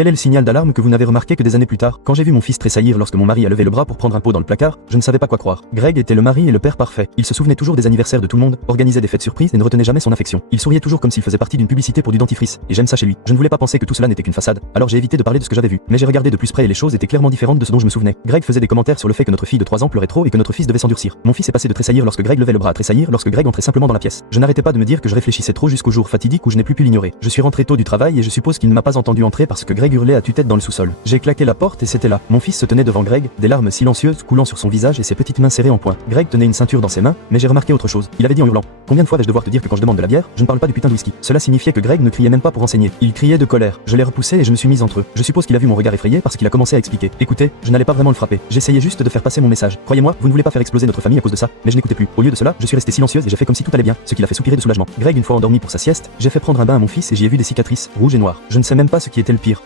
Quel est le signal d'alarme que vous n'avez remarqué que des années plus tard? Quand j'ai vu mon fils tressaillir lorsque mon mari a levé le bras pour prendre un pot dans le placard, je ne savais pas quoi croire. Greg était le mari et le père parfait. Il se souvenait toujours des anniversaires de tout le monde, organisait des fêtes surprises et ne retenait jamais son affection. Il souriait toujours comme s'il faisait partie d'une publicité pour du dentifrice, et j'aime ça chez lui. Je ne voulais pas penser que tout cela n'était qu'une façade, alors j'ai évité de parler de ce que j'avais vu. Mais j'ai regardé de plus près et les choses étaient clairement différentes de ce dont je me souvenais. Greg faisait des commentaires sur le fait que notre fille de 3 ans pleurait trop et que notre fils devait s'endurcir. Mon fils est passé de tressaillir lorsque Greg levait le bras à tressaillir lorsque Greg entrait simplement dans la pièce. Je n'arrêtais pas de me dire que je réfléchissais trop jusqu'au jour fatidique où je n'ai plus pu l'ignorer. Je suis rentré tôt du travail et je suppose qu'il ne m'a pas entendu entrer parce que Greg hurlait à tue-tête dans le sous-sol. J'ai claqué la porte et c'était là. Mon fils se tenait devant Greg, des larmes silencieuses coulant sur son visage et ses petites mains serrées en poing. Greg tenait une ceinture dans ses mains, mais j'ai remarqué autre chose. Il avait dit en hurlant: combien de fois vais-je devoir te dire que quand je demande de la bière, je ne parle pas du putain de whisky. Cela signifiait que Greg ne criait même pas pour enseigner. Il criait de colère. Je l'ai repoussé et je me suis mise entre eux. Je suppose qu'il a vu mon regard effrayé parce qu'il a commencé à expliquer. Écoutez, je n'allais pas vraiment le frapper. J'essayais juste de faire passer mon message. Croyez-moi, vous ne voulez pas faire exploser notre famille à cause de ça. Mais je n'écoutais plus. Au lieu de cela, je suis restée silencieuse et j'ai fait comme si tout allait bien, ce qui l'a fait soupirer de soulagement. Greg, une fois endormi pour sa sieste, j'ai fait prendre un bain à mon fils et j'y ai vu des cicatrices rouges et noires. Je ne sais même pas ce qui était le pire.